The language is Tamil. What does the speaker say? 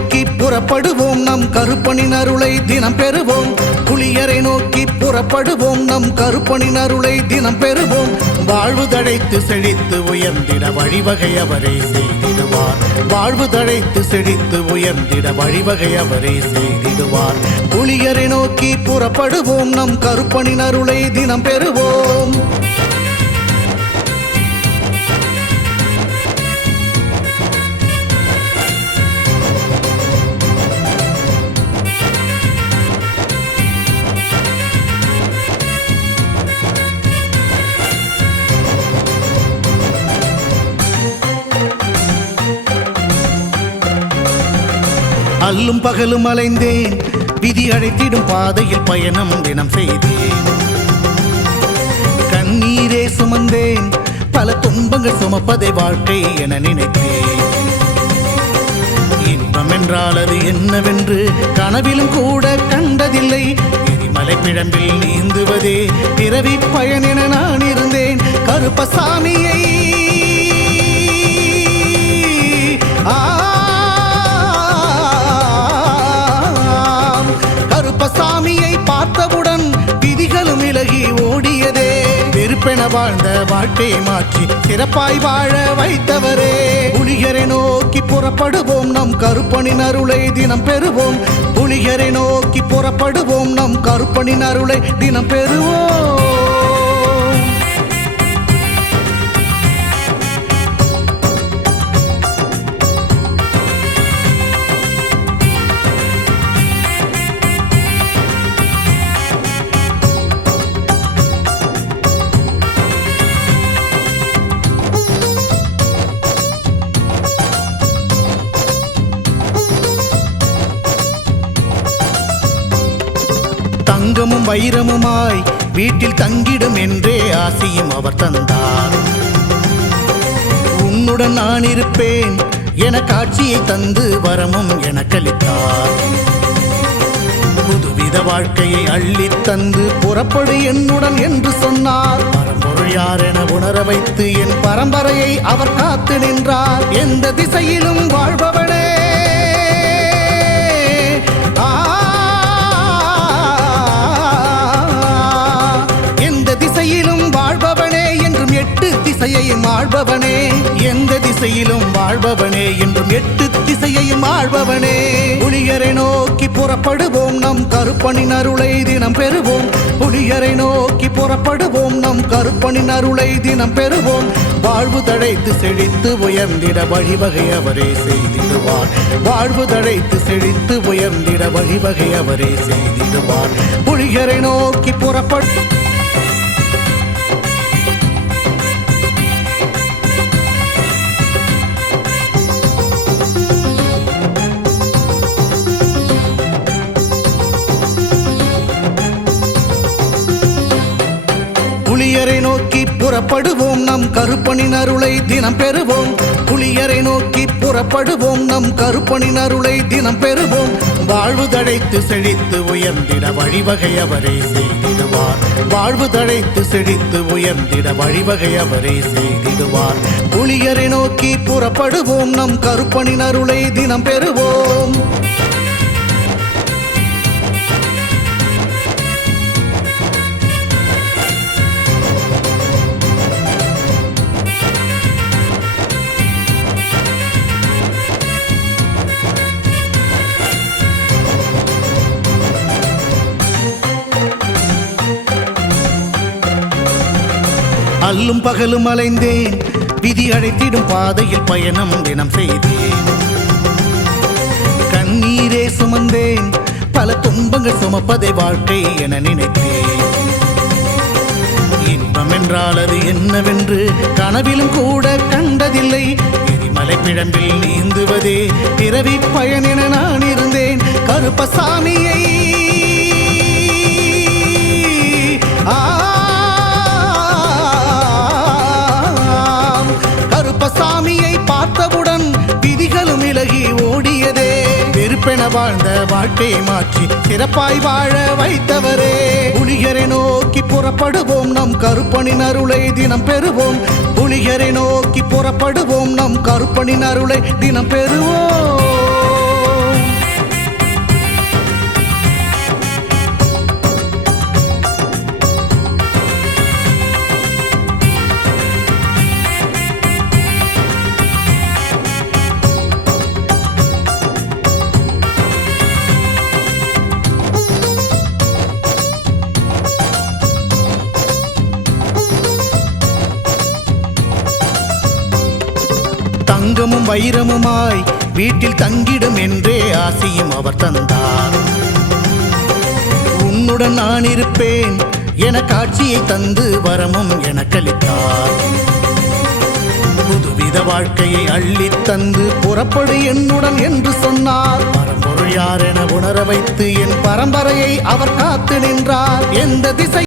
நோக்கி புறப்படுவோம் நம் கருப்பனின் அருளை தினம் பெறுவோம். புலியரை நோக்கி புறப்படுவோம் நம் கருப்பனின் அருளை தினம் பெறுவோம். வாழ்வு தழைத்து செழித்து உயர்ந்திட வழிவகை அவரே செய்திடுவார். வாழ்வு தழைத்து செழித்து உயர்ந்திட வழிவகை அவரே செய்திடுவார். புலியரை நோக்கி புறப்படுவோம் நம் கருப்பனின் அருளை தினம் பெறுவோம். அல்லும் பகலும் அலைந்தேன், விதி அழைத்திடும் பாதையில் பயணம் தினம் செய்தேன். கண்ணீரே சுமந்தேன், பல துன்பங்கள் சுமப்பதை வாழ்க்கை என நினைத்தேன். இன்பம் என்றால் அது என்னவென்று கனவிலும் கூட கண்டதில்லை. எரிமலை பிழம்பில் நீந்துவதே பிறவி பயன் என நான் இருந்தேன். கருப்பசாமியை கருப்பசாமியை பார்த்தவுடன் விதிகளும் விலகி ஓடியதே. வெறுப்பென வாழ்ந்த வாழ்க்கையை மாற்றி சிறப்பாய் வாழ வைத்தவரே. புலிகரை நோக்கி புறப்படுவோம் நம் கருப்பனின் அருளை தினம் பெறுவோம். புலிகரை நோக்கி புறப்படுவோம் நம் கருப்பனின் அருளை தினம் பெறுவோம். தங்கமும் வைரமுமாய் வீட்டில் தங்கிடும் என்றே ஆசையும் அவர் தந்தார். உன்னுடன் நான் இருப்பேன் என காட்சியை தந்து வரமும் எனக்களித்தார். புதுவித வாழ்க்கையை அள்ளி தந்து புறப்படு என்னுடன் என்று சொன்னார். பரம்பொருள் யார் என உணர வைத்து என் பரம்பரையை அவர் காத்து நின்றார். எந்த திசையிலும் வாழ்பவனே, வாழ்பவனே என்றும் எட்டு திசையையும் ஆள்பவனே. எந்த திசையிலும் வாழ்பவனே என்றும் எட்டு திசையையும் ஆள்பவனே. புலியரை நோக்கி புறப்படுவோம் நம் கருப்பனின் அருளை தினம் பெறுவோம். புலியரை நோக்கி புறப்படுவோம் நம் கருப்பனின் அருளை தினம் பெறுவோம். வாழ்வு தழைத்து செழித்து உயர்ந்திட வழிவகை அவரே செய்திடுவார். வாழ்வு தழைத்து செழித்து உயர்ந்திட வழிவகை அவரே செய்திடுவார். புலியரை நோக்கி புறப்பட்டு புலியரை நோக்கி புறப்படுவோம் நம் கருப்பனின் அருளை தினம் பெறுவோம். புலியரை நோக்கி புறப்படுவோம் நம் கருப்பனின் அருளை தினம் பெறுவோம். வாழ்வு தழைத்து செழித்து உயர்ந்திட வழிவகை அவரே செய்திடுவார். வாழ்வு தழைத்து செழித்து உயர்ந்திட வழிவகை அவரே செய்திடுவார். புலியரை நோக்கி புறப்படுவோம் நம் கருப்பனின் அருளை தினம் பெறுவோம். அல்லும் பகலும் அலைந்தேன், விதி அழைத்திடும் பாதையில் பயணம் தினம் செய்தேன். கண்ணீரே சுமந்தேன், பல துன்பங்கள் சுமப்பதை வாழ்க்கை என நினைத்தேன். இன்பம் என்றால் அது என்னவென்று கனவிலும் கூட கண்டதில்லை. எரிமலை பிழம்பில் நீந்துவதே பிறவி பயன் என நான் இருந்தேன். கருப்பசாமியை கருப்பசாமியை பார்த்தவுடன் விதிகளும் விலகி ஓடியதே. வெறுப்பென வாழ்ந்த வாழ்க்கையை மாற்றி சிறப்பாய் வாழ வைத்தவரே. புலிகரை நோக்கி புறப்படுவோம் நம் கருப்பனின் அருளை தினம் பெறுவோம். புலிகரை நோக்கி புறப்படுவோம் நம் கருப்பனின் அருளை தினம் பெறுவோம். வைரமுமாய் வீட்டில் தங்கிடும் என்றே ஆசியும் அவர் தந்தார். உன்னுடன் நான் இருப்பேன் என காட்சியை தந்து வரமும் எனக்களித்தார். புதுவித வாழ்க்கையை அள்ளித் தந்து புறப்படு என்னுடன் என்று சொன்னார். பரம்பொருள் யார் என உணர வைத்து என் பரம்பரையை அவர் காத்து நின்றார். எந்த திசை